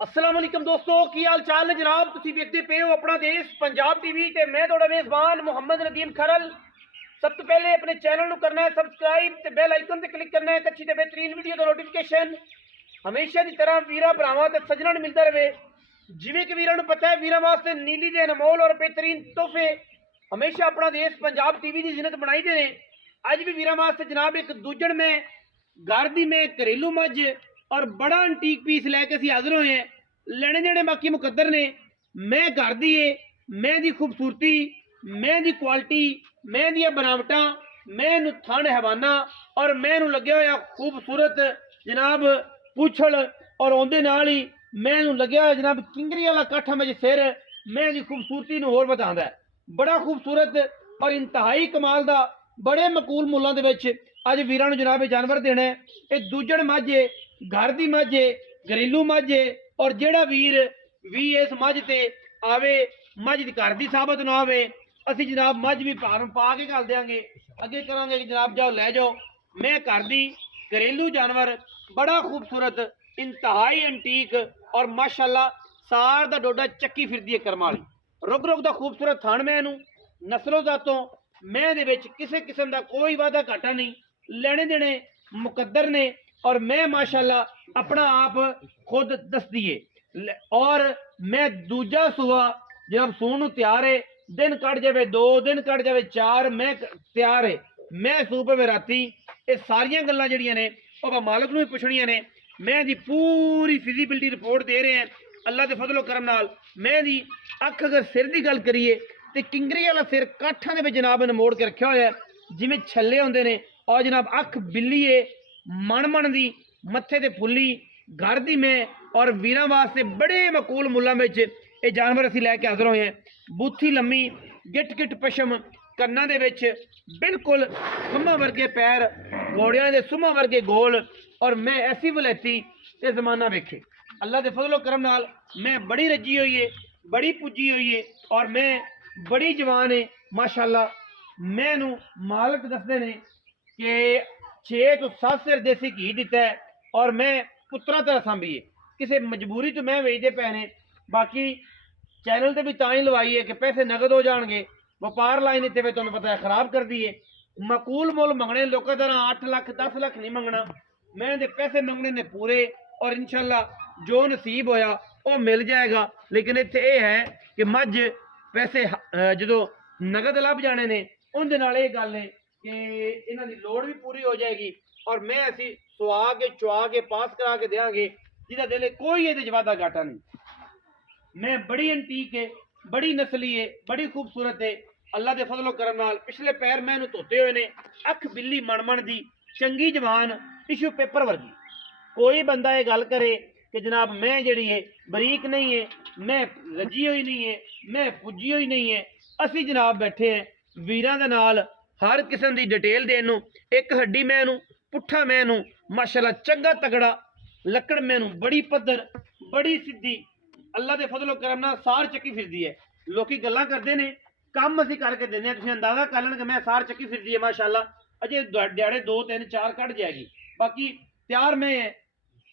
अस्सलाम वालेकुम दोस्तों की हाल चाल है जनाब। तुसी देखते पे हो अपना देश पंजाब टीवी ते मैं थोड़ा मेजबान मोहम्मद नदीम खरल। सब तो पहले अपने चैनल को करना है सबसक्राइब ते बेल आइकन ते क्लिक करना है अच्छी ते बेहतरीन वीडियो का नोटिफिकेशन हमेशा की तरह वीरा भरावां ते सज्जनां नूं मिलता रहे। जिवें कि वीरां नूं पता है वीरां वास्ते नीली दे अनमोल और बेहतरीन तोहफे हमेशा अपना देश पंजाब टीवी की जिन्नत बनाई दे ने। अज भी वीरां वास्ते जनाब एक दूजण में घर दी में घरेलू मझ और बड़ा अंटीक पीस लैके असीं हाजिर होए हैं। लेने देने बाकी मुकद्दर ने। मैं घर दी है, मैं दी खूबसूरती, मैं दी क्वालिटी, मैं दियां बनावटां, मैं नूं थन हैवाना और मैं नूं लग्या होया खूबसूरत जनाब पूछल और उहदे नाल ही मैं नूं लग्या होया जनाब किंगरी वाला कट्ठ में सिर मैं दी खूबसूरती नूं होर वधांदा है। बड़ा खूबसूरत और इंतहाई कमाल दा बड़े मकूल मुल्लां दे विच अज वीरां नूं जनाब जानवर देना है। ये दूजण मझ है, घर दी मझ है, घरेलू मझ है और जेड़ा वीर भी इस मझ ते आवे मझ दी घर दी साबत ना आवे असीं जनाब मझ भी फार्म पा के घल देंगे अगे करांगे कि जनाब जाओ लै जाओ। मैं घर दी घरेलू जानवर बड़ा खूबसूरत इंतहाई अंटीक और माशाअल्लाह सार दा डोडा चक्की फिरदी है करम वाली रुग रुग दा खूबसूरत थान मैं नूं नस्लों जातों मैं दे विच किसी किस्म दा कोई वादा घाटा नहीं। लेने देने मुकद्दर ने और मैं माशाअल्लाह अपना आप खुद दस दिए और मैं दूजा सुआ जब सून नूं तैयार है दिन कट जाए 2 दिन कट जाए 4 मैं तैयार है। मैं सूप में राती ये सारियां गल्लां जड़ियां ने वह मालक नूं भी पुछणियां ने। मैं दी पूरी फिजिबिलिटी रिपोर्ट दे रहे हैं अल्लाह के फजलो करम नाल। मैं दी अख अगर सिर की गल करिए तो किंगरी वाला सिर काठां दे विच जनाब ने मोड़ के रखा होया जिवें छल्ले होंदे ने और जनाब अख बिल्ली है मन मन दी मत्थे ते फुल्ली घर दी में और वीरां वास्ते बड़े मकूल मुल्लां विच ये जानवर असीं लैके हाज़र होए हैं। बूथी लम्मी गिट गिट पशम कन्नां दे विच बिल्कुल खम्मा वर्गे पैर घोड़ियां दे सुम्मा वर्गे गोल और मैं ऐसी वलैती ये जमाना वेखे अल्लाह के फजलो करम नाल। मैं बड़ी रजी हुई है बड़ी पुजी हुई है और मैं बड़ी जवान है माशाअल्लाह। मैनू मालक दसदे ने कि 6 तो 7 सिर देसी घी दिता है और मैं पुत्रा तरह सांभी है किसी मजबूरी तो मैं वेचते पे ने। बाकी चैनल से भी तां ही लवाई है कि पैसे नगद हो जाएंगे व्यापार लाइन इतने तुम्हें पता है खराब कर दी है। मकूल मुल मंगने लोगों तरह 8 लाख 10 लाख नहीं मंगना मैं दे पैसे मंगने ने पूरे और इंशाल्लाह जो नसीब होया वो मिल जाएगा। लेकिन इत्थे यह है कि मझ पैसे जो नगद लभ जाने ने उनके नाल ये गल है कि इन्हां दी लोड़ भी पूरी हो जाएगी और मैं असी सुआ के चुआ के पास करा के देंगे जिदा दिल कोई ये वादा घाटा नहीं। मैं बड़ी अंटीक है बड़ी नस्ली है बड़ी खूबसूरत है अल्लाह के फजलो करम नाल। पिछले पैर मैं धोते हुए ने अख बिल्ली मन दी चंगी जवान टिश्यू पेपर वर्गी। कोई बंदा ये गल करे कि जनाब मैं जड़ी है बरीक नहीं है मैं रजी हुई नहीं है मैं पुजी हुई नहीं है। असी जनाब बैठे हैं वीरां दे नाल हर किस्म की डिटेल देन नूं। एक हड्डी मैनू पुट्ठा मैनू माशाअल्लाह चंगा तगड़ा लकड़ मैनू बड़ी पद्धर बड़ी सीधी अल्लाह के फजलो करम नाल सार चक्की फिरदी है। लोग गल्लां करते हैं कम असीं करके देने तुसीं अंदाजा कर लैन कि मैं सार चक्की फिरदी है माशाअल्लाह। अजे दिहाड़े 2 3 4 कट जाएगी बाकी तैयार मैं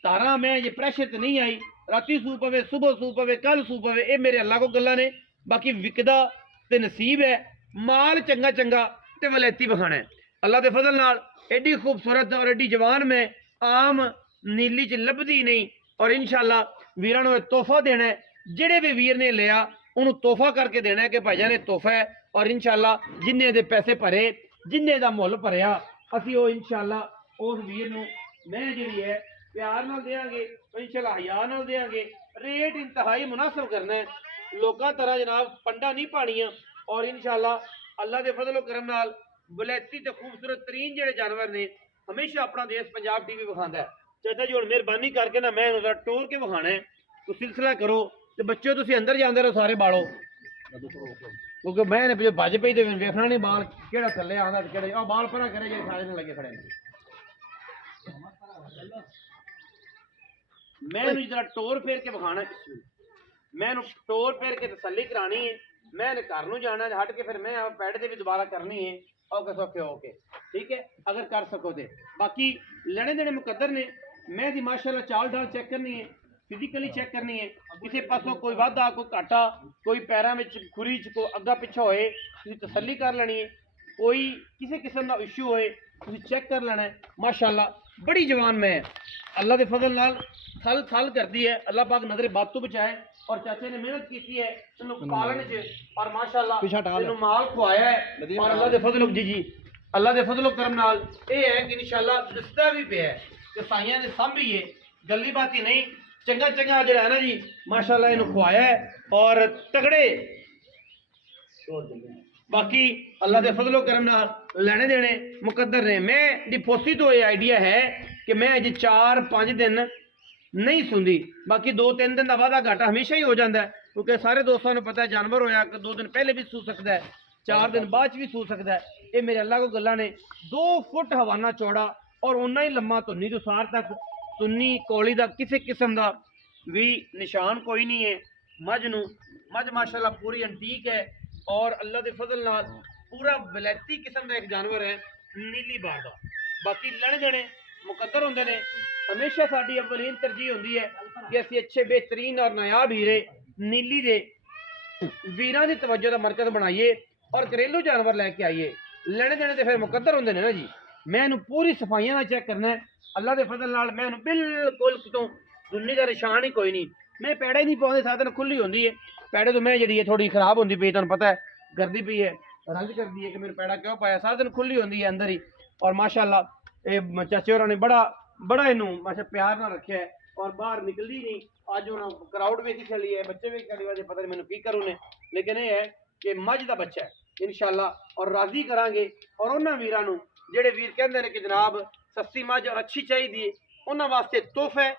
तारा मैं ये प्रेशर तो नहीं आई राती सू पवे सुबह सू पवे कल सू पवे ये मेरे अल्लाह को गल्लां ने। बाकी विकदा ते नसीब है माल चंगा चंगा ते वलैती बखाना है अल्लाह के फजल नाल। एडी खूबसूरत और एडी जवान में आम नीली च लभदी नहीं और इंशाअल्लाह वीरां नूं तोहफा देना है। जेड़े भी वीर ने लिया उन्होंने तोहफा करके देना है कि भाईजान ने तोहफा है और इंशाअल्लाह जिन्ने दे पैसे भरे जिन्ने दा मुल भरिया असीं वो इंशाअल्लाह उस वीर नूं मैं जिहड़ी है प्यार नाल देंगे इंशाअल्लाह हया नाल देंगे। रेट इंतहाई मुनासिब करना है लोगों तरह जनाब पंडा नहीं पानियां और इंशाअल्लाह अल्लाह के फजलो करम नाल वलैती ते खूबसूरत तरीन जेड़े जानवर ने हमेशा अपना देश पंजाब टीवी विखांदा है। चाचा जी हुण मेहरबानी करके ना मैं उहदा टोर के विखाना है तो सिलसिला करो तो बच्चों तुसीं अंदर जांदे रहो सारे बालो क्योंकि मैं ने भज पई ते वेखना नहीं बाल केड़ा थल्ले आंदा ते केड़ा बाल परा करे जे सारे ने लगे खड़े मैं जरा टोर फेर के विखाना मैं टोर फेर के तसल्ली करानी है। मैं घर नूं जाना हट के फिर मैं पैड से भी दोबारा करनी है औखे सौखे होके ठीक है अगर कर सको तो। बाकी लेने देने मुकद्दर ने मैं दी माशाअल्लाह चाल ढाल चेक करनी है ਫਿਜ਼ੀਕਲੀ ਚੈੱਕ ਕਰਨੀ ਹੈ, ਕਿਸੇ ਪਾਸੋਂ ਕੋਈ ਵਾਧਾ ਕੋਈ ਘਾਟਾ, ਕੋਈ ਪੈਰਾਂ ਵਿੱਚ ਖੁਰੀ 'ਚ ਕੋਈ ਅੱਗਾ ਪਿੱਛਾ ਹੋਏ ਤੁਸੀਂ ਤਸੱਲੀ ਕਰ ਲੈਣੀ ਹੈ, ਕੋਈ ਕਿਸੇ ਕਿਸਮ ਦਾ ਇਸ਼ੂ ਹੋਏ ਤੁਸੀਂ ਚੈੱਕ ਕਰ ਲੈਣਾ ਹੈ। ਮਾਸ਼ਾਅੱਲਾ ਬੜੀ ਜਵਾਨ ਮੈਂ ਹੈ, ਅੱਲਾ ਦੇ ਫਜ਼ਲ ਨਾਲ ਥਲ ਥਲ ਕਰਦੀ ਹੈ, ਅੱਲਾਹ ਪਾਕ ਨਜ਼ਰ ਬਦ ਤੋਂ ਬਚਾਏ। ਔਰ ਚਾਚੇ ਨੇ ਮਿਹਨਤ ਕੀਤੀ ਹੈ ਇਹਨੂੰ ਪਾਲਣ 'ਚ, ਔਰ ਮਾਸ਼ਾਅੱਲਾ ਇਹਨੂੰ ਮਾਲ ਖਵਾਇਆ ਹੈ, ਔਰ ਅੱਲਾ ਦੇ ਫਜ਼ਲ ਜੀ ਅੱਲਾ ਦੇ ਫਜ਼ਲ ਕਰਮ ਨਾਲ ਇਹ ਹੈ ਕਿ ਇਨਸ਼ਾਅੱਲਾ ਦਿਸਦਾ ਵੀ ਪਿਆ ਹੈ ਕਿ ਸਾਈਆਂ ਨੇ ਸਾਂਭੀ ਹੈ, ਗੱਲੀ ਬਾਤੀ ਨਹੀਂ, ਚੰਗਾ ਚੰਗਾ ਜਿਹੜਾ ਹੈ ਨਾ ਜੀ ਮਾਸ਼ਾਅੱਲਾ ਇਹਨੂੰ ਖਵਾਇਆ ਹੈ ਔਰ ਤਗੜੇ। ਬਾਕੀ ਅੱਲਾ ਦੇ ਫਜ਼ਲ ਕਰਮ ਨਾਲ ਲੈਣੇ ਦੇਣੇ ਮੁਕੱਦਰ ਨੇ। ਮੈਂ ਦੀ ਫੋਸੀ ਤੋਂ ਇਹ ਆਈਡੀਆ ਹੈ ਕਿ ਮੈਂ ਅਜੇ 4-5 ਦਿਨ ਨਹੀਂ ਸੁਣਦੀ, ਬਾਕੀ 2-3 ਦਿਨ ਦਾ ਵਾਧਾ ਘਾਟਾ ਹਮੇਸ਼ਾ ਹੀ ਹੋ ਜਾਂਦਾ ਹੈ, ਕਿਉਂਕਿ ਸਾਰੇ ਦੋਸਤਾਂ ਨੂੰ ਪਤਾ ਹੈ ਜਾਨਵਰ ਹੋਇਆ ਕਿ 2 ਦਿਨ ਪਹਿਲੇ ਵੀ ਸੂ ਸਕਦਾ ਹੈ, 4 ਦਿਨ ਬਾਅਦ 'ਚ ਵੀ ਸੂ ਸਕਦਾ ਹੈ। ਇਹ ਮੇਰੇ ਅੱਲਾ ਕੋ ਗੱਲਾਂ ਨੇ। 2 ਫੁੱਟ ਹਵਾਨਾ ਚੌੜਾ ਔਰ ਉਨਾ ਹੀ ਲੰਮਾ ਧੁੰਨੀ ਤੋਂ ਸਾਰ ਤੱਕ, ਧੁੰਨੀ ਕੌਲੀ ਦਾ ਕਿਸੇ ਕਿਸਮ ਦਾ ਵੀ ਨਿਸ਼ਾਨ ਕੋਈ ਨਹੀਂ ਹੈ। ਮੱਝ ਮਾਸ਼ਾਅੱਲਾ ਪੂਰੀ ਐਂਟੀਕ ਹੈ ਔਰ ਅੱਲਾ ਦੇ ਫਜ਼ਲ ਨਾਲ ਪੂਰਾ ਵਲੈਤੀ ਕਿਸਮ ਦਾ ਇੱਕ ਜਾਨਵਰ ਹੈ, ਨੀਲੀ ਬਾਰ ਦਾ। ਬਾਕੀ ਲੈਣੇ ਦੇਣੇ ਮੁਕੱਦਰ ਹੁੰਦੇ ਨੇ। ਹਮੇਸ਼ਾ ਸਾਡੀ ਅਵਲੀਨ ਤਰਜੀਹ ਹੁੰਦੀ ਹੈ ਕਿ ਅਸੀਂ ਅੱਛੇ बेहतरीन ਔਰ ਨਾਯਾਬ ਹੀਰੇ ਨੀਲੀ ਦੇ ਵੀਰਾਂ ਦੀ ਤਵੱਜੋ ਦਾ ਮਰਕਜ਼ ਬਣਾਈਏ ਔਰ ਘਰੇਲੂ ਜਾਨਵਰ ਲੈ ਕੇ ਆਈਏ। ਲੈਣੇ ਦੇਣੇ ਤੇ ਫਿਰ ਮੁਕੱਦਰ ਹੁੰਦੇ ਨੇ ਨਾ ਜੀ। ਮੈਂ ਇਹਨੂੰ ਪੂਰੀ ਸਫਾਈਆਂ ਨਾਲ ਚੈੱਕ ਕਰਨਾ ਹੈ, ਅੱਲਾ ਦੇ ਫਜ਼ਲ ਨਾਲ ਮੈਂ ਇਹਨੂੰ ਬਿਲਕੁਲ ਕਿਤੋਂ ਦੁੰਨੀ ਦਾ ਨਿਸ਼ਾਨ ਹੀ ਕੋਈ ਨਹੀਂ। ਮੈਂ ਪੈੜਾ ਹੀ ਨਹੀਂ ਪਾਉਂਦੇ, ਸਾਧਨ ਖੁੱਲੀ ਹੁੰਦੀ ਹੈ। ਪੈੜੇ ਤੋਂ ਮੈਂ ਜਿਹੜੀ ਹੈ ਥੋੜੀ ਖਰਾਬ ਹੁੰਦੀ ਪਈ, ਤੁਹਾਨੂੰ ਪਤਾ ਹੈ ਗਰਦੀ ਪਈ ਹੈ, ਰੰਜ ਕਰਦੀ ਹੈ ਕਿ ਮੇਰੇ ਪੈੜਾ ਕਿਉਂ ਪਾਇਆ, ਸਾਧਨ ਖੁੱਲੀ ਹੁੰਦੀ ਹੈ ਅੰਦਰ ਹੀ। ਔਰ ਮਾਸ਼ਾਅੱਲਾ ਇਹ ਚਾਚੇ ਹੋਰਾਂ ਨੇ ਬੜਾ ਇਹਨੂੰ ਮਾਸ਼ਾ ਪਿਆਰ ਨਾਲ ਰੱਖਿਆ ਹੈ ਔਰ ਬਾਹਰ ਨਿਕਲਦੀ ਨਹੀਂ। ਅੱਜ ਉਹਨਾਂ ਕਰਾਊਡ ਵੀ ਦਿਖ ਲਈ ਹੈ, ਬੱਚੇ ਵੀ ਕੜੀ ਵਾਜੇ, ਪਤਾ ਨਹੀਂ ਮੈਨੂੰ ਕੀ ਕਰੂ ਨੇ, ਲੇਕਿਨ ਇਹ ਹੈ ਕਿ ਮੱਝ ਦਾ ਬੱਚਾ ਹੈ ਇਨਸ਼ਾਅੱਲਾ। ਔਰ ਰਾਜ਼ੀ ਕਰਾਂਗੇ ਔਰ ਉਹਨਾਂ ਵੀਰਾਂ ਨੂੰ ਜਿਹੜੇ ਵੀਰ ਕਹਿੰਦੇ ਨੇ ਕਿ ਜਨਾਬ ਸਸਤੀ ਮੱਝ ਔਰ ਅੱਛੀ ਚਾਹੀਦੀ ਹੈ, ਉਹਨਾਂ ਵਾਸਤੇ ਤੋਹਫਾ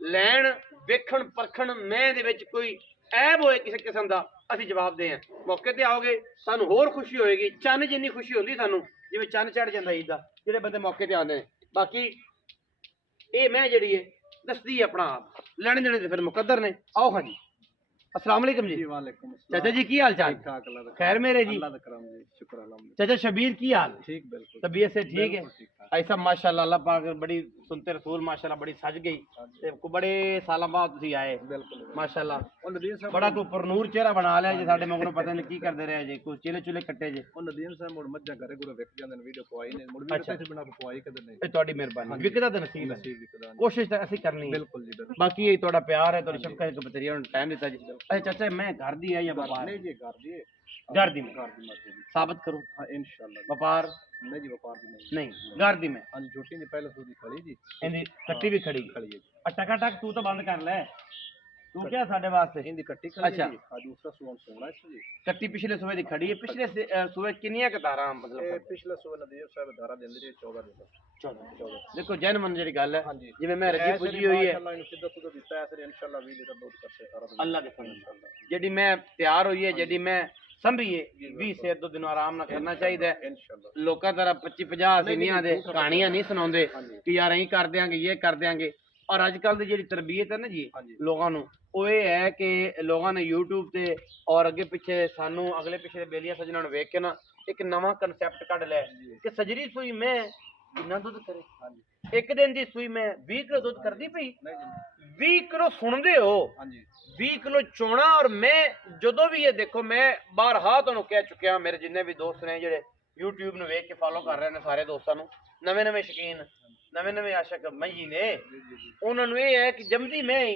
ਲੈਣ ਵੇਖਣ ਪਰਖਣ ਮੈਂ ਦੇ ਵਿੱਚ ਕੋਈ ਐਬ ਹੋਏ ਕਿਸੇ ਕਿਸਮ ਦਾ ਅਸੀਂ ਜਵਾਬ ਦੇ ਹਾਂ। ਮੌਕੇ ਤੇ ਆਓਗੇ ਸਾਨੂੰ ਹੋਰ ਖੁਸ਼ੀ ਹੋਏਗੀ, ਚੰਨ ਜਿੰਨੀ ਖੁਸ਼ੀ ਹੁੰਦੀ ਸਾਨੂੰ ਜਿਵੇਂ ਚੰਨ ਚੜ ਜਾਂਦਾ ਈਦ ਦਾ, ਜਿਹੜੇ ਬੰਦੇ ਮੌਕੇ ਤੇ ਆਉਂਦੇ ਨੇ। ਬਾਕੀ ਇਹ ਮੈਂ ਜਿਹੜੀ ਹੈ ਦੱਸਦੀ ਆਪਣਾ ਆਪ, ਲੈਣੇ ਦੇਣੇ ਤੇ ਫਿਰ ਮੁਕੱਦਰ ਨੇ। आओ हाँ जी, अस्सलाम वालेकुम जी। वालेकुम चाचा जी की हाल चाल? ठीक ठाक, अल्लाह दा खैर मेरे जी। अल्लाह दा करम जी, शुक्र अल्हम्दुलिल्लाह। चाचा शबीर की हाल? ठीक बिल्कुल, तबीयत से ठीक है? बिल्कुल ठीक ठाक। ऐसा माशाल्लाह अल्लाह पाक बड़ी सुनते रसूल माशाल्लाह बड़ी सज गई ते को बड़े सालों बाद तुसी आए बिल्कुल माशाल्लाह। ਉਹ ਨਦੀਮ ਸਾਹਿਬ बड़ा को परनूर चेहरा बना लिया जी, साडे मगरों पता नहीं की करदे रहे जी, कुछ चिले चुले कट्टे जी। ਉਹ ਨਦੀਮ ਸਾਹਿਬ ਮੁੜ ਮੱਝਾਂ ਘਰੇ ਗੁਰੇ ਵਿਕ ਜਾਂਦੇ ਨੇ, ਵੀਡੀਓ ਪਵਾਈ ਨੇ ਮੁੜ ਵੀ ਅੱਛਾ। ਪੈਸੇ ਬਿਨਾ ਪਵਾਈ ਕਦੇ ਨਹੀਂ। ਇਹ ਤੁਹਾਡੀ ਮਿਹਰਬਾਨੀ, ਵਿਕਦਾ ਤਾਂ ਨਸੀਬ ਹੈ, ਨਸੀਬ ਵਿਕਦਾ ਨਹੀਂ। ਕੋਸ਼ਿਸ਼ ਤਾਂ ਅਸੀਂ ਕਰਨੀ ਹੈ। ਬਿਲकुल ਜੀ ਬਿਲकुल। ਬਾਕੀ ਇਹ ਤੁਹਾਡਾ ਪਿਆਰ ਹੈ, ਤੁਹਾਡੀ ਸ਼ਫਕਤ ਇੱਕ ਬਤਰੀਆ ਨੂੰ ਟਾਈਮ ਦਿੱਤਾ ਜੀ। ਅੱਛਾ ਚਾਚਾ ਮੈਂ ਘਰ ਦੀ ਹੈ ਜਾਂ ਵਪਾਰ? ਨਹੀਂ ਜੀ ਘਰ ਦੀ ਹੈ। घर दी में ਘਰ ਦੀ ਮਰਜ਼ੀ ਦੀ। साबित करो। ਹਾਂ ਇਨਸ਼ਾਅੱਲਾ। व्यापार ਨਹੀਂ ਜੀ ਵਪਾਰ ਦੀ ਨਹੀਂ। नहीं घर दी में ਹਾਂ ਜੀ ਛੋਟੀ ਦੀ ਪਹਿਲੇ ਸੂਦੀ ਖੜੀ ਜੀ। इनकी कट्टी भी खड़ी ਖੜੀ ਹੈ ਜੀ। टका टक तू तो बंद कर ले, तू क्या साढ़े वास्ते ਇਹਦੀ ਕੱਟੀ ਖੜੀ अच्छा। ਹੈ ਜੀ। ਹਾਂ ਦੂਸਰਾ ਸੂਨ ਸੋਣਾ ਇਸ ਜੀ। कट्टी पिछले सुबह दी खड़ी है, पिछले सुबह किनिया कतारा ਇਹ मतलब ਪਿਛਲੇ ਸੂਬੇ ਨਦੀਮ ਸਾਹਿਬ ਧਾਰਾ ਦਿੰਦੇ ਜੀ 14 ਦਿਨ। 14 देखो जैन मन जी गल है ਹਾਂਜੀ जिवें मैं रजी पुजी हुई है ਮਾਸ਼ਾਅੱਲਾ ਇਹਨੂੰ ਸਿੱਧਾ ਸੁਧਾ ਦਿੱਤਾ ਹੈ, ਫਿਰ ਇਨਸ਼ਾਅੱਲਾ 20 ਲੀਟਰ ਦੁੱਧ ਕਰਸੇ ਸਾਰਾ ਦਿਨ। अल्लाह के फजल जेडी मैं तैयार हुई है, जेडी मैं संभीए 20 से 2 दिन आराम ना करना चाहिए। ਇਨਸ਼ਾਅੱਲਾ। ਲੋਕਾਂ ਤਰ੍ਹਾਂ 25-50 ਸੀਨੀਆਂ ਦੇ ਕਹਾਣੀਆਂ ਨਹੀਂ ਸੁਣਾਉਂਦੇ ਕਿ ਯਾਰ ਅਸੀਂ ਕਰ ਦਿਆਂਗੇ ਇਹ ਕਰ ਦਿਆਂਗੇ। ਔਰ ਅੱਜ ਕੱਲ ਦੀ ਜਿਹੜੀ ਤਰਬੀਅਤ ਹੈ ਨਾ ਜੀ ਲੋਕਾਂ ਨੂੰ, ਉਹ ਇਹ ਹੈ ਕਿ ਲੋਕਾਂ ਨੇ YouTube ਤੇ ਔਰ ਅੱਗੇ ਪਿੱਛੇ ਸਾਨੂੰ ਅਗਲੇ ਪਿਛਲੇ ਬੇਲੀਆਂ ਸੱਜਣਾਂ ਨੂੰ ਵੇਖ ਕੇ ਨਾ ਇੱਕ ਨਵਾਂ ਕਨਸੈਪਟ ਕੱਢ ਲਿਆ ਕਿ ਸਜਰੀ ਸੂਈ ਮੈਂ ਕਿੰਨਾ ਦੁੱਧ ਕਰੇ। ਇੱਕ ਦਿਨ ਦੀ ਸੂਈ ਮੈਂ 20 ਕਿਲੋ ਦੁੱਧ ਕਰਦੀ ਪਈ। 20 ਕਿਲੋ ਸੁਣਦੇ ਹੋ, ਹਾਂਜੀ 20 ਕਿਲੋ ਚੋਣਾ। ਔਰ ਮੈਂ ਜਦੋਂ ਵੀ ਇਹ ਦੇਖੋ, ਮੈਂ ਬਾਰਹਾ ਤੁਹਾਨੂੰ ਕਹਿ ਚੁੱਕਿਆ, ਮੇਰੇ ਜਿੰਨੇ ਵੀ ਦੋਸਤ ਨੇ ਜਿਹੜੇ YouTube ਨੂੰ ਵੇਖ ਕੇ ਫਾਲੋ ਕਰ ਰਹੇ ਨੇ, ਸਾਰੇ ਦੋਸਤਾਂ ਨੂੰ, ਨਵੇਂ ਸ਼ੌਕੀਨ ਨਵੇਂ ਆਸ਼ਕ ਮਈ ਨੇ, ਉਹਨਾਂ ਨੂੰ ਇਹ ਹੈ ਕਿ ਜੰਮਦੀ ਮੈਂ ਹੀ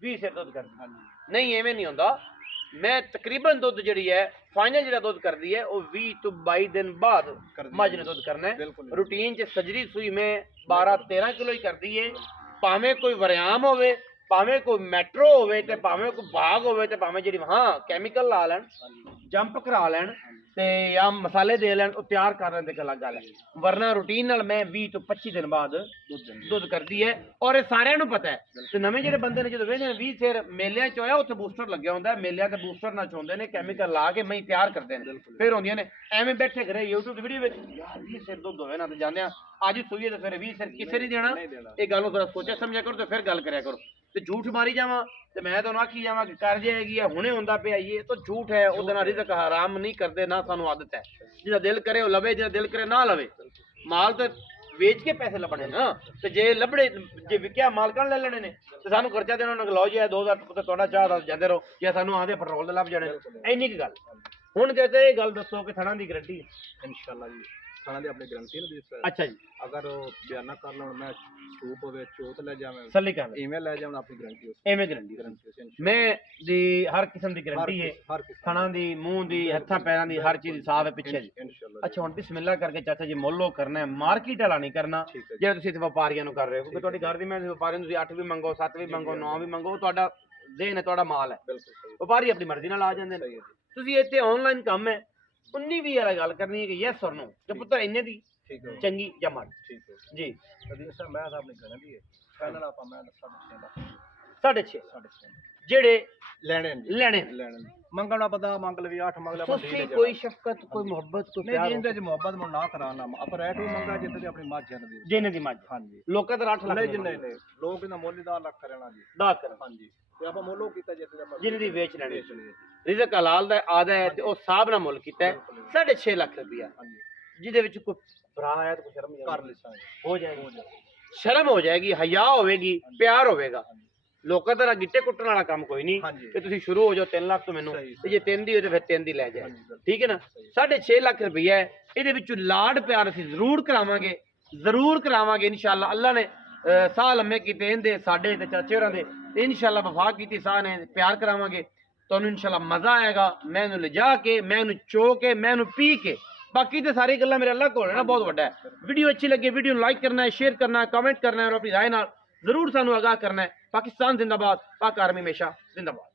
20 ਸਿਰ ਦੁੱਧ ਕਰਦੀ। ਨਹੀਂ ਐਵੇਂ ਨਹੀਂ ਹੁੰਦਾ। ਮੈਂ ਤਕਰੀਬਨ ਦੁੱਧ ਜਿਹੜੀ ਹੈ ਫਾਈਨਲ ਜਿਹੜਾ ਦੁੱਧ ਕਰਦੀ ਹੈ ਉਹ 20 ਤੋਂ 22 ਦਿਨ ਬਾਅਦ ਮੱਝ ਨੇ ਦੁੱਧ ਕਰਨਾ ਹੈ। ਰੂਟੀਨ 'ਚ ਸਜਰੀ ਸੂਈ ਮੈਂ 12-13 ਕਿਲੋ ਹੀ ਕਰਦੀ ਹੈ। ਭਾਵੇਂ ਕੋਈ ਵਰਿਆਮ ਹੋਵੇ, ਭਾਵੇਂ ਕੋਈ ਮੈਟਰੋ ਹੋਵੇ, ਤੇ ਭਾਵੇਂ ਕੋਈ ਬਾਗ ਹੋਵੇ, ਤੇ ਭਾਵੇਂ ਜਿਹੜੀ ਹਾਂ ਕੈਮੀਕਲ ਲਾ ਲੈਣ, ਜੰਪ ਕਰਾ ਲੈਣ ਤੇ ਜਾਂ ਮਸਾਲੇ ਦੇ ਲੈਣ, ਉਹ ਤਿਆਰ ਕਰ ਲੈਣ ਤੇ ਅਲੱਗ ਗੱਲ ਹੈ। ਵਰਨਾ ਰੂਟੀਨ ਨਾਲ ਮੈਂ 20 ਤੋਂ 25 ਦਿਨ ਬਾਅਦ ਦੁੱਧ ਕਰਦੀ ਹੈ। ਔਰ ਇਹ ਸਾਰਿਆਂ ਨੂੰ ਪਤਾ ਹੈ। ਤੇ ਨਵੇਂ ਜਿਹੜੇ ਬੰਦੇ ਨੇ ਜਦੋਂ ਵੇਖਦੇ ਨੇ 20 ਸਿਰ ਮੇਲਿਆਂ 'ਚ ਹੋਇਆ, ਉੱਥੇ ਬੂਸਟਰ ਲੱਗਿਆ ਹੁੰਦਾ, ਮੇਲਿਆਂ ਤੇ ਬੂਸਟਰ ਨਾਲ ਚਾਹੁੰਦੇ ਨੇ, ਕੈਮੀਕਲ ਲਾ ਕੇ ਮਹੀਂ ਤਿਆਰ ਕਰਦੇ ਨੇ, ਫਿਰ ਹੁੰਦੀਆਂ ਨੇ ਐਵੇਂ ਬੈਠੇ ਘਰੇ YouTube ਦੀ ਵੀਡੀਓ ਵਿੱਚ, ਯਾਰ 20 ਸਿਰ ਦੁੱਧ ਹੋਵੇ ਨਾ, ਤੇ ਜਾਂਦੇ ਆ ਅੱਜ ਸੂਈਏ ਤੇ ਫਿਰ 20 ਸਿਰ ਕਿਸੇ ਨਹੀਂ ਦੇਣਾ। ਇਹ ਗੱਲ ਨੂੰ ਥੋੜਾ ਸੋਚਿਆ ਸਮਝਿਆ ਕਰੋ ਤੇ ਫਿਰ ਗੱਲ ਕਰਿਆ ਕਰੋ। ਤੇ ਝੂਠ ਮਾਰੀ ਜਾਵਾਂ ਤੇ ਮੈਂ ਤੁਹਾਨੂੰ ਆਖੀ ਜਾਵਾਂ ਕਿ ਕਰ ਜਾਏਗੀ ਆ ਹੁਣੇ ਹੁੰਦਾ ਪਿਆ, ਇਹ ਤਾਂ ਝੂਠ ਹੈ। ਉਹਦੇ ਨਾਲ ਰਿਜ਼ਕ ਹਰਾਮ ਨਹੀਂ ਕਰਦੇ, ਨਾ ਸਾਨੂੰ ਆਦਤ ਹੈ। ਜਿਹਦਾ ਦਿਲ ਕਰੇ ਉਹ ਲਵੇ, ਜਿਹਦਾ ਦਿਲ ਕਰੇ ਨਾ ਲਵੇ। ਮਾਲ ਤੇ ਵੇਚ ਕੇ ਪੈਸੇ ਲੱਭਣੇ ਨਾ ਤੇ ਜੇ ਲੱਭਣੇ ਜੇ ਵਿਕਿਆ ਮਾਲਕਾਂ ਨੇ ਲੈ ਲੈਣੇ ਨੇ ਤੇ ਸਾਨੂੰ ਖਰਚਾ ਦੇਣਾ ਉਹਨਾਂ ਨੂੰ ਲਓ ਜੀ 2000 ਤੇ ਤੁਹਾਡਾ ਚਾਹ ਦਾ ਜਾਂਦੇ ਰਹੋ ਜਾਂ ਸਾਨੂੰ ਆਂਦੇ ਪੈਟਰੋਲ ਦੇ ਲੱਭ ਜਾਣੇ ਇੰਨੀ ਕੁ ਗੱਲ ਹੁਣ ਜੇ ਤੇ ਇਹ ਗੱਲ ਦੱਸੋ ਕਿ ਥਣਾ ਦੀ ਗਰੰਟੀ ਇਨਸ਼ਾਅੱਲਾ ਜੀ ਖਾਣਾ ਦੀ ਆਪਣੀ ਗਾਰੰਟੀ ਨਦੀਰ ਸਾਹਿਬ ਅੱਛਾ ਜੀ ਅਗਰ ਉਹ ਬਿਆਨਾ ਕਰ ਲੈਣ ਮੈਂ ਸੂਪ ਹੋਵੇ ਚੋਤ ਲੈ ਜਾਵਾਂ ਸੱਲੀ ਕਰ ਇਵੇਂ ਲੈ ਜਾਵਾਂ ਆਪਣੀ ਗਾਰੰਟੀ ਉਸ ਐਵੇਂ ਗਰੰਟੀ ਗਾਰੰਟੀ ਮੈਂ ਦੀ ਹਰ ਕਿਸਮ ਦੀ ਗਰੰਟੀ ਹੈ ਹਰ ਕਿਸੇ ਥਣਾ ਦੀ ਮੂੰਹ ਦੀ ਹੱਥਾਂ ਪੈਰਾਂ ਦੀ ਹਰ ਚੀਜ਼ ਸਾਫ ਹੈ ਪਿੱਛੇ ਜੀ ਇਨਸ਼ਾਅੱਲਾ ਅੱਛਾ ਹੁਣ ਬਿਸਮਿਲ੍ਲਾ ਕਰਕੇ ਚਾਚਾ ਜੀ ਮੁੱਲੋ ਕਰਨਾ ਹੈ ਮਾਰਕੀਟ ਵਾਲਾ ਨਹੀਂ ਕਰਨਾ ਠੀਕ ਹੈ ਜੀ। ਜਿਹੜਾ ਤੁਸੀਂ ਇੱਥੇ ਵਪਾਰੀਆਂ ਨੂੰ ਕਰ ਰਹੇ ਹੋ ਕਿਉਂਕਿ ਤੁਹਾਡੀ ਘਰ ਦੀ ਮੈਂ ਵਪਾਰੀਆਂ ਨੂੰ ਤੁਸੀਂ 8 ਵੀ ਮੰਗੋ 7 ਵੀ ਮੰਗੋ 9 ਵੀ ਮੰਗੋ ਉਹ ਤੁਹਾਡਾ ਦੇਨ ਹੈ ਤੁਹਾਡਾ ਮਾਲ ਹੈ ਬਿਲਕੁਲ ਸਹੀ ਵਪਾਰੀ ਆਪਣੀ ਮਰਜ਼ੀ ਨਾਲ ਆ ਜਾਂਦੇ ਨੇ ਸਹੀ ਹੈ ਜੀ ਤੁਸੀਂ ਇੱਥੇ ਆਨਲਾਈਨ ਕੰਮ ਹੈ 19 ਵੀ ਵਾਲਾ ਗੱਲ ਕਰਨੀ ਹੈ ਕਿ ਯੈਸ ਔਰ ਨੋ ਕਿ ਪੁੱਤਰ ਇੰਨੇ ਦੀ ਠੀਕ ਹੈ ਚੰਗੀ ਜਾਂ ਮਾੜੀ ਠੀਕ ਹੈ ਜੀ ਨਦੀਰ ਸਾਹਿਬ ਮੈਂ ਤਾਂ ਆਪਣੀ ਗਾਰੰਟੀ ਹੈ ਫਾਈਨਲ ਆਪਾਂ ਮੈਂ 6.5 ਲੱਖ 6.5 6.5 ਜਿਹੜੇ ਲੈਣੇ ਨੇ ਲੈਣੇ ਲੈਣੇ ਨੇ ਮੰਗਣਾ ਪਤਾ ਮੰਗ ਲਵੀ 8 ਮੰਗ ਲੈ ਤੁਸੀਂ ਕੋਈ ਸ਼ਫਕਤ ਕੋਈ ਮੁਹੱਬਤ ਕੋਈ ਨਹੀਂ ਪਿਆਰ ਜਿੰਦੇ ਚ ਮੁਹੱਬਤ ਨੂੰ ਨਾ ਕਰਾਣਾ ਆਪਾਂ ਰੈਟ ਵੀ ਮੰਗਾ ਜਿੱਦ ਦੀ ਆਪਣੀ ਮੱਝ ਜਨ ਦੀ ਜਿਹਨੇ ਦੀ ਮੱਝ ਹਾਂਜੀ ਲੋਕਾਂ ਦਾ 8 ਲੱਖ ਨਹੀਂ ਜਿੰਨੇ ਨੇ ਲੋਕ ਇਹਦਾ ਮੁੱਲ 10 ਲੱਖ ਕਰਨਾ ਜੀ ਦਾ ਕਰ ਹਾਂਜੀ ਤੇ ਆਪਾਂ ਮੁੱਲ ਉਹ ਕੀਤਾ ਜਿੱਦ ਆਪਾਂ ਜਿਹਨੇ ਦੀ ਵੇਚ ਲੈਣੀ ਵੇਚ ਲਈ ਜੀ। ਰਿਜ਼ਕ ਹਲਾਲ ਦਾ ਆਦਾ ਹੈ ਤੇ ਉਹ ਸਾਹਬ ਨਾਲ ਮੁੱਲ ਕੀਤਾ ਹੈ 6.5 ਲੱਖ ਰੁਪਇਆ ਹਾਂਜੀ ਜਿਹਦੇ ਵਿੱਚ ਕੋਈ ਭਰਾ ਆਇਆ ਤਾਂ ਕੋਈ ਸ਼ਰਮ ਕਰ ਲਿਸਾਂਗੇ ਹੋ ਜਾਏਗੀ ਸ਼ਰਮ ਹੋ ਜਾਏਗੀ ਹਯਾ ਹੋਵੇਗੀ ਪਿਆਰ ਹੋਵੇਗਾ ਲੋਕਾਂ ਦਾ ਗਿੱਟੇ ਕੁੱਟਣ ਵਾਲਾ ਕੰਮ ਕੋਈ ਨਹੀਂ ਹਾਂਜੀ। ਤੇ ਤੁਸੀਂ ਸ਼ੁਰੂ ਹੋ ਜਾਓ 3 ਲੱਖ ਤੋਂ ਮੈਨੂੰ ਸਹੀ। ਤੇ ਜੇ 3 ਦੀ ਹੋਏ ਤੇ ਫਿਰ 3 ਦੀ ਲੈ ਜਾਏ ਹਾਂਜੀ, ਬਿਲਕੁਲ। ਠੀਕ ਹੈ ਨਾ 6.5 ਲੱਖ ਰੁਪਈਆ ਹੈ ਇਹਦੇ ਵਿੱਚੋਂ ਲਾਡ ਪਿਆਰ ਅਸੀਂ ਜ਼ਰੂਰ ਕਰਾਵਾਂਗੇ ਇਨਸ਼ਾਅੱਲਾ ਅੱਲਾ ਨੇ ਸਾਹ ਲੰਮੇ ਕੀਤੇ ਇਹਦੇ ਸਾਡੇ ਤੇ ਚਾਚੇ ਹੋਰਾਂ ਦੇ ਤੇ ਇਨਸ਼ਾਅੱਲਾ ਵਫਾ ਕੀਤੀ ਸਾਹ ਨੇ ਪਿਆਰ ਕਰਾਵਾਂਗੇ ਤੁਹਾਨੂੰ ਇਨਸ਼ਾਅੱਲਾ ਮਜ਼ਾ ਆਏਗਾ ਮੈਂ ਇਹਨੂੰ ਲਿਜਾ ਕੇ ਮੈਂ ਇਹਨੂੰ ਚੋ ਕੇ ਮੈਂ ਇਹਨੂੰ ਪੀ ਕੇ ਬਾਕੀ ਤੇ ਸਾਰੀ ਗੱਲਾਂ ਮੇਰੇ ਅੱਲਾ ਕੋਲ ਹੈ ਨਾ ਬਹੁਤ ਵੱਡਾ ਹੈ ਵੀਡੀਓ ਅੱਛੀ ਲੱਗੇ ਵੀਡੀਓ ਨੂੰ ਲਾਈਕ ਕਰਨਾ ਹੈ ਸ਼ੇਅਰ ਕਰਨਾ ਹੈ ਕਮੈਂਟ ਕਰਨਾ ਹੈ ਔਰ ਆਪਣੀ ਰਾਏ ਨਾਲ ਜ਼ਰੂਰ ਸਾਨੂੰ ਆਗਾਹ ਕਰਨਾ ਹੈ ਪਾਕਿਸਤਾਨ ਜ਼ਿੰਦਾਬਾਦ ਪਾਕ ਆਰਮੀ ਹਮੇਸ਼ਾ ਜ਼ਿੰਦਾਬਾਦ